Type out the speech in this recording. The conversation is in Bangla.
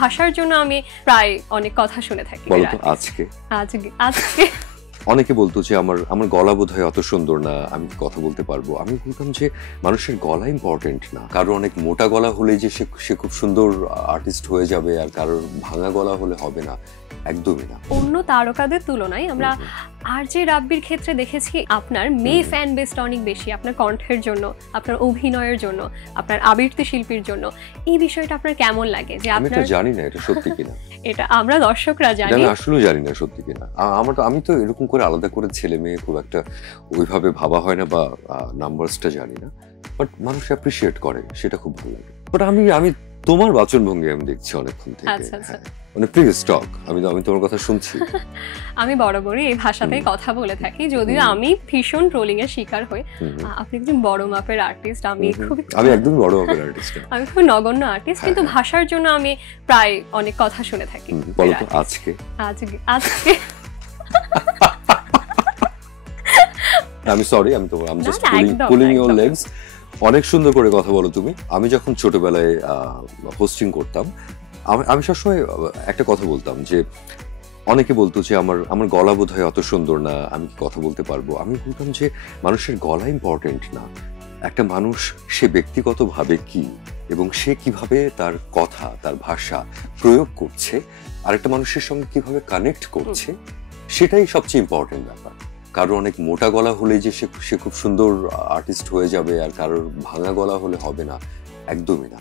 ভাষার জন্য আমি প্রায় অনেক কথা শুনে থাকি। বলতো আজকে আজকে আজকে অনেকে বলতো যে আমার আমার গলা বোধহয় অত সুন্দর না, আমি কথা বলতে পারবো। আমি বলতাম যে মানুষের গলা ইম্পর্টেন্ট না। কারো অনেক মোটা গলা হলেই যে সে খুব সুন্দর আর্টিস্ট হয়ে যাবে, আর কারোর ভাঙা গলা হলে হবে না, একদমই না। অন্য তারকাদের তুলনায় আমরা আরজে রাব্বির ক্ষেত্রে দেখেছি আপনার মেয়ে ফ্যান বেসটা অনেক বেশি, আপনার কণ্ঠের জন্য, আপনার অভিনয়ের জন্য, আপনার আবৃত্তি শিল্পীর জন্য। এই বিষয়টা আপনার কেমন লাগে যে আমি তো জানি না এটা সত্যি কিনা। এটা আমরা দর্শকরা জানি। আমি আসলে জানি না সত্যি কিনা। আমি তো এরকম করে আলাদা করে ছেলে মেয়ে খুব একটা ওইভাবে ভাবা হয় না, বা নাম্বারসটা জানি না, বাট মানুষ অ্যাপ্রিশিয়েট করে, সেটা খুব ভালো লাগে। বাট আমি তোমার বাচনভঙ্গি আমি দেখছি অনেকক্ষণ থেকে। আচ্ছা আচ্ছা, মানে প্লিজ টক, আমি তোমার কথা শুনছি। আমি বরাবরই এই ভাষাতেই কথা বলে থাকি, যদিও আমি ভীষণ ট্রোলিং এর শিকার হই। আপনি একজন বড় মাপের আর্টিস্ট, আমি একদম বড় মাপের আর্টিস্ট। আমি খুব নগণ্য আর্টিস্ট, কিন্তু ভাষার জন্য আমি প্রায় অনেক কথা শুনে থাকি। বলতো আজকে আজকে আজকে আমি সরি, আমি জাস্ট পুলিং ইওর লেগস। অনেক সুন্দর করে কথা বলো তুমি। আমি যখন ছোটবেলায় হোস্টিং করতাম, আমি সবসময় একটা কথা বলতাম যে অনেকে বলতো যে আমার গলা বোধহয় অত সুন্দর না, আমি কি কথা বলতে পারবো। আমি বলতাম যে মানুষের গলা ইম্পর্টেন্ট না। একটা মানুষ সে ব্যক্তিগতভাবে কি এবং সে কিভাবে তার কথা, তার ভাষা প্রয়োগ করছে, আরেকটা মানুষের সঙ্গে কিভাবে কানেক্ট করছে, সেটাই সবচেয়ে ইম্পর্টেন্ট ব্যাপার। কারো অনেক মোটা গলা হলেই যে সে খুব সুন্দর আর্টিস্ট হয়ে যাবে, আর কারোর ভাঙা গলা হলে হবে না, একদমই না।